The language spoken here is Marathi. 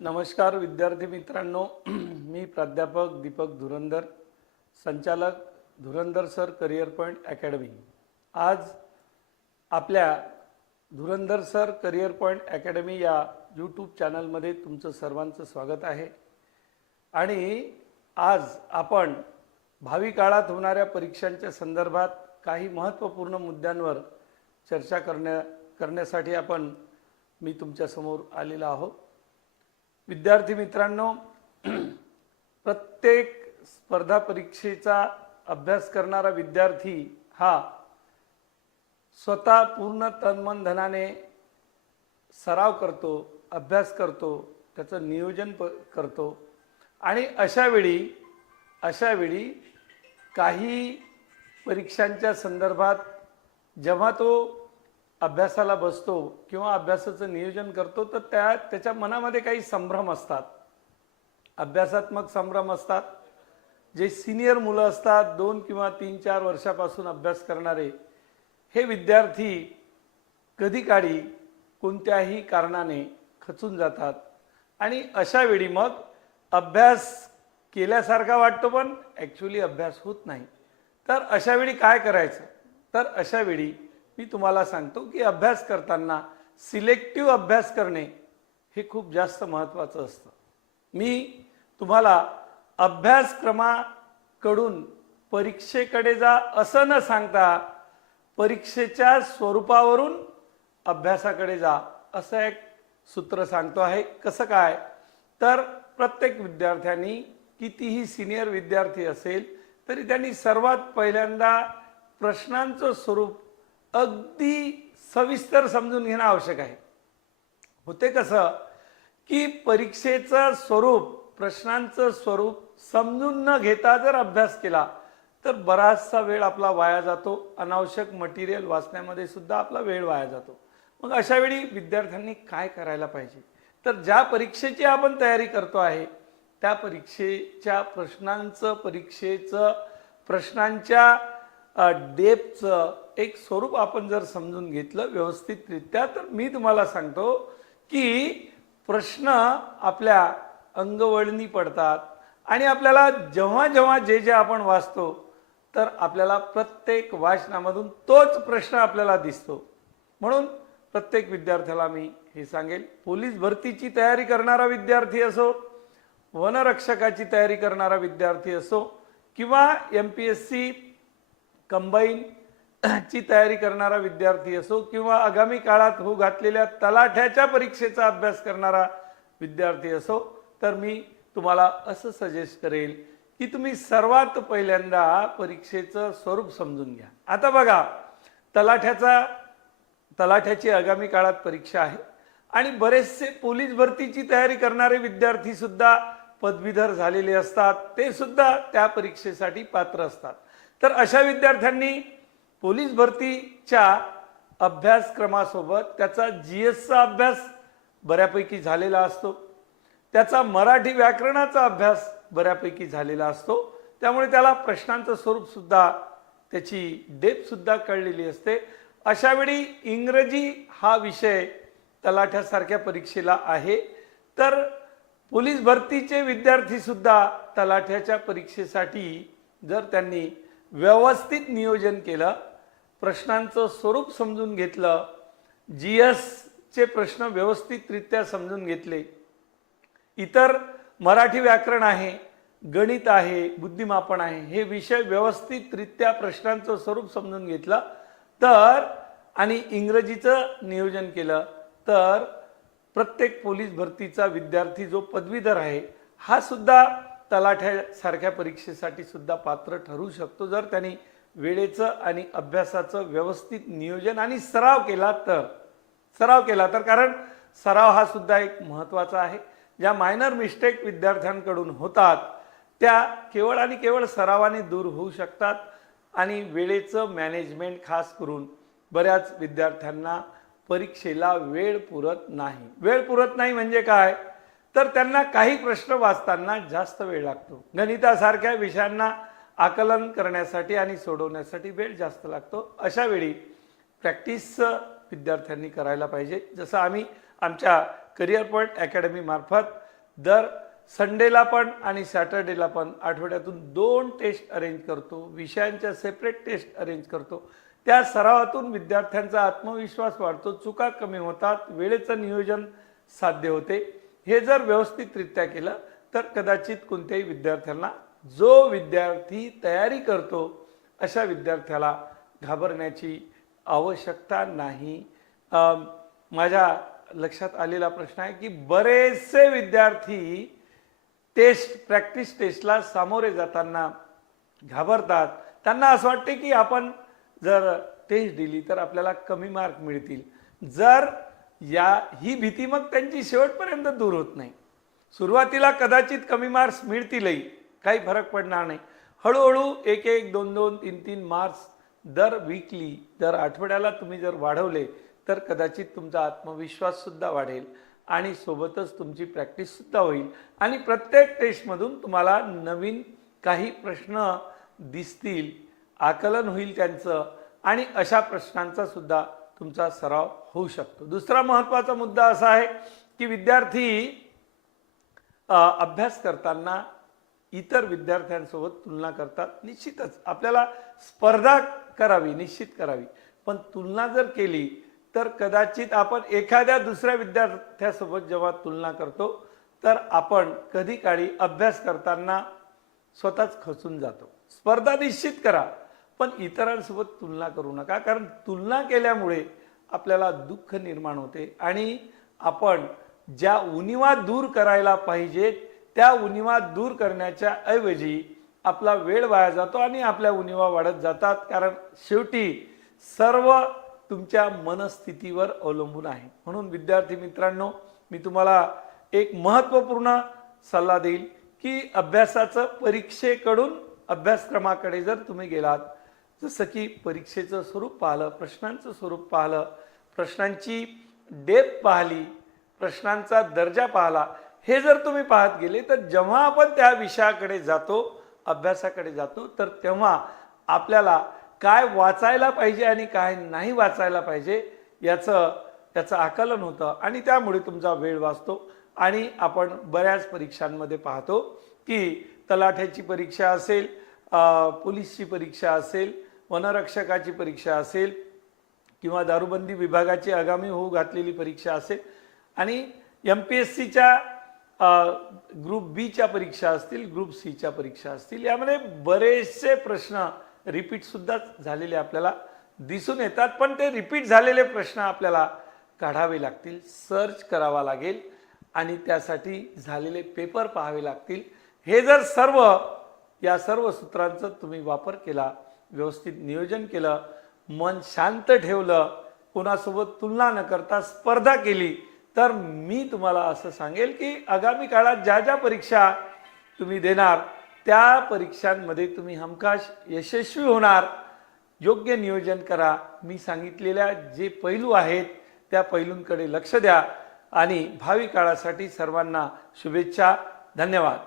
नमस्कार विद्यार्थी मित्रांनो, मी प्राध्यापक दीपक धुरंदर, संचालक Dhurandar sir career point academy. आज आपल्या Dhurandar sir career point academy या यूट्यूब चॅनलमध्ये तुमचं सर्वांचं स्वागत आहे। आणि आज आपण भावी काळात होणाऱ्या परीक्षांच्या संदर्भात काही महत्त्वपूर्ण मुद्द्यांवर चर्चा करण्यासाठी मी तुमच्यासमोर आलेलो आहोत। विद्यार्थी मित्रांनो, प्रत्येक स्पर्धा परीक्षेचा अभ्यास करणारा विद्यार्थी हा स्वतः पूर्ण तन धनाने सराव करतो, अभ्यास करतो, त्याचं नियोजन करतो। आणि अशा वेळी काही परीक्षांच्या संदर्भात जेव्हा तो अभ्यासाला बसतो किंवा अभ्यासाचं नियोजन करतो तर त्याच्या मनामध्ये काही संभ्रम असतात, अभ्यासात्मक संभ्रम असतात। जे सिनियर मुलं असतात, 2 किंवा 3-4 वर्षापासून अभ्यास करणारे हे विद्यार्थी कधी काळी कोणत्याही कारणाने खचून जातात आणि अशा वेळी मग अभ्यास केल्यासारखा वाटतो पण ॲक्च्युअली अभ्यास होत नाही। तर अशा वेळी काय करायचं? तर अशा वेळी मी तुम्हाला सांगतो की अभ्यास करताना सिलेक्टिव्ह अभ्यास करणे हे खूप जास्त महत्त्वाचं असतं। मी तुम्हाला अभ्यासक्रमाकडून परीक्षेकडे जा असं न सांगता परीक्षेच्या स्वरूपावरून अभ्यासाकडे जा असं एक सूत्र सांगतो आहे। कसं काय? तर प्रत्येक विद्यार्थ्यांनी कितीही सिनियर विद्यार्थी असेल तरी त्यांनी सर्वात पहिल्यांदा प्रश्नांचं स्वरूप अगदी सविस्तर समजून घेणं आवश्यक आहे। होते कसं की परीक्षेचं स्वरूप, प्रश्नांचं स्वरूप समजून न घेता जर अभ्यास केला तर बराचसा वेळ आपला वाया जातो, अनावश्यक मटेरियल वाचण्यामध्ये सुद्धा आपला वेळ वाया जातो। मग अशा वेळी विद्यार्थ्यांनी काय करायला पाहिजे? तर ज्या परीक्षेची आपण तयारी करतो आहे त्या परीक्षेच्या प्रश्नांच्या डेप्थचं एक स्वरूप आपण जर समजून घेतलं व्यवस्थितरित्या तर मी तुम्हाला सांगतो की प्रश्न आपल्या अंगवळणी पडतात आणि आपल्याला जेव्हा जे आपण वाचतो तर आपल्याला प्रत्येक वाचनामधून तोच प्रश्न आपल्याला दिसतो। म्हणून प्रत्येक विद्यार्थ्याला मी हे सांगेल, पोलीस भरतीची तयारी करणारा विद्यार्थी असो, वनरक्षकाची तयारी करणारा विद्यार्थी असो किंवा MPSC कंबाईन ची तयारी करणारा विद्यार्थी असो किंवा आगामी काळात होऊ घातलेल्या तलाठ्याच्या परीक्षेचा अभ्यास करणारा विद्यार्थी असो, तर मी तुम्हाला असं सजेस्ट करेल की तुम्ही सर्वात पहिल्यांदा परीक्षेचं स्वरूप समजून घ्या। आता बघा, तलाठ्याची आगामी काळात परीक्षा आहे आणि बरेचसे पोलीस भरतीची तयारी करणारे विद्यार्थी सुद्धा पदवीधर झालेले असतात, ते सुद्धा त्या परीक्षेसाठी पात्र असतात। तर अशा विद्यार्थ्यांनी पोलीस भरतीच्या अभ्यासक्रमासोबत त्याचा GSचा अभ्यास बऱ्यापैकी झालेला असतो, त्याचा मराठी व्याकरणाचा अभ्यास बऱ्यापैकी झालेला असतो, त्यामुळे त्याला प्रश्नांचं स्वरूप सुद्धा, त्याची डेप्थ सुद्धा कळलेली असते। अशा वेळी इंग्रजी हा विषय तलाठ्यासारख्या परीक्षेला आहे, तर पोलीस भरतीचे विद्यार्थी सुद्धा तलाठ्याच्या परीक्षेसाठी जर त्यांनी व्यवस्थित नियोजन केलं, प्रश्नांचं स्वरूप समजून घेतलं, GSचे प्रश्न व्यवस्थितरित्या समजून घेतले, इतर मराठी व्याकरण आहे, गणित आहे, बुद्धिमापन आहे, हे विषय व्यवस्थितरित्या प्रश्नांचं स्वरूप समजून घेतलं तर आणि इंग्रजीचं नियोजन केलं तर प्रत्येक पोलीस भरतीचा विद्यार्थी जो पदवीधर आहे हा सुद्धा तलाठ्यासारख्या परीक्षेसाठी सुद्धा पात्र ठरू शकतो, जर त्यांनी वेळेचं आणि अभ्यासाचं व्यवस्थित नियोजन आणि सराव केला तर। कारण सराव हा सुद्धा एक महत्त्वाचा आहे। ज्या मायनर मिस्टेक विद्यार्थ्यांकडून होतात त्या केवळ आणि केवळ सरावाने दूर होऊ शकतात आणि वेळेचं मॅनेजमेंट खास करून बऱ्याच विद्यार्थ्यांना परीक्षेला वेळ पुरत नाही म्हणजे काय? तर त्यांना काही प्रश्न वाचताना जास्त वेळ लागतो, गणितासारख्या विषयांना आकलन करण्यासाठी आणि सोडवण्यासाठी वेळ जास्त लागतो। अशा वेळी प्रॅक्टिस विद्यार्थ्यांनी करायला पाहिजे। जसं आम्ही आमच्या करिअर पॉइंट अकॅडमी मार्फत दर संडेला पण आणि सॅटर्डेला पण आठवड्यातून 2 टेस्ट अरेंज करतो, विषयांच्या सेपरेट टेस्ट अरेंज करतो. त्या सरावातून विद्यार्थ्यांचा आत्मविश्वास वाढतो, चुका कमी होतात, वेळेचं नियोजन साध्य होते. हे जर व्यवस्थितरित्या केलं तर कदाचित कोणत्याही विद्यार्थ्यांना, जो विद्यार्थी तयारी करतो अशा विद्यार्थ्याला घाबरण्याची आवश्यकता नाही. माझ्या लक्षात आलेला प्रश्न आहे की बरेचसे विद्यार्थी प्रॅक्टिस टेस्टला सामोरे जाताना घाबरतात. त्यांना असं वाटते की आपण जर टेस्ट दिली तर आपल्याला कमी मार्क मिळतील. ही भीती मग त्यांची शेवटपर्यंत दूर होत नाही. सुरुवातीला कदाचित कमी मार्क्स मिळतीलही, काही फरक पडणार नाही. हळूहळू 1-1, 2-2, 3-3 मार्क्स दर वीकली, दर आठवड्याला तुम्ही जर वाढवले तर कदाचित तुमचा आत्मविश्वास सुद्धा वाढेल आणि सोबतच तुमची प्रॅक्टिस सुद्धा होईल आणि प्रत्येक टेस्टमधून तुम्हाला नवीन काही प्रश्न दिसतील, आकलन होईल त्यांचं आणि अशा प्रश्नांचा सुद्धा तुमचा सराव होऊ शकतो. दुसरा महत्त्वाचा मुद्दा असा आहे की विद्यार्थी अभ्यास करताना इतर विद्यार्थ्यांसोबत तुलना करतात. निश्चितच आपल्याला स्पर्धा करावी, निश्चित करावी, पण तुलना जर केली तर कदाचित आपण एखाद्या दुसऱ्या विद्यार्थ्यासोबत जेव्हा तुलना करतो तर आपण कधी काळी अभ्यास करताना स्वतःच खचून जातो. स्पर्धा निश्चित करा, पण इतरांसोबत तुलना करू नका, कारण तुलना केल्यामुळे आपल्याला दुःख निर्माण होते आणि आपण ज्या उणिवा दूर करायला पाहिजेत त्या उणिवा दूर करण्याच्या ऐवजी आपला वेळ वाया जातो आणि आपल्या उणिवा वाढत जातात. कारण शेवटी सर्व तुमच्या मनस्थितीवर अवलंबून आहे. म्हणून विद्यार्थी मित्रांनो, मी तुम्हाला एक महत्त्वपूर्ण सल्ला देईल की अभ्यासाचं परीक्षेकडून अभ्यासक्रमाकडे जर तुम्ही गेलात, जसं की परीक्षेचं स्वरूप पाहिलं, प्रश्नांचं स्वरूप पाहिलं, प्रश्नांची डेप्थ पाहिली, प्रश्नांचा दर्जा पाहिला, हे जर तुम्ही पाहत गेले तर जेव्हा आपण त्या विषयाकडे जातो, अभ्यासाकडे जातो, तर तेव्हा आपल्याला काय वाचायला पाहिजे आणि काय नाही वाचायला पाहिजे याचं आकलन होतं आणि त्यामुळे तुमचा वेळ वाचतो. आणि आपण बऱ्याच परीक्षांमध्ये पाहतो की तलाठ्याची परीक्षा असेल, पोलीसची परीक्षा असेल, वनरक्षकाची परीक्षा असेल किंवा दारूबंदी विभागाची आगामी होऊ घातलेली परीक्षा असेल आणि MPSCच्या ग्रुप बीच्या परीक्षा असतील, ग्रुप सीच्या परीक्षा असतील, यामध्ये बरेचसे प्रश्न रिपीट सुद्धा झालेले आपल्याला दिसून येतात. पण ते रिपीट झालेले प्रश्न आपल्याला काढावे लागतील, सर्च करावा लागेल आणि त्यासाठी झालेले पेपर पाहावे लागतील. हे जर या सर्व सूत्रांचा तुम्ही वापर केला, व्यवस्थित नियोजन केलं, मन शांत ठेवलं, कोणासोबत तुलना न करता स्पर्धा केली, तर मी तुम्हाला असं सांगेल की आगामी काळात ज्या ज्या परीक्षा तुम्ही देणार त्या परीक्षांमध्ये तुम्ही हमखास यशस्वी होणार. योग्य नियोजन करा. मी सांगितलेल्या जे पैलू आहेत त्या पैलूंकडे लक्ष द्या आणि भावी काळासाठी सर्वांना शुभेच्छा. धन्यवाद.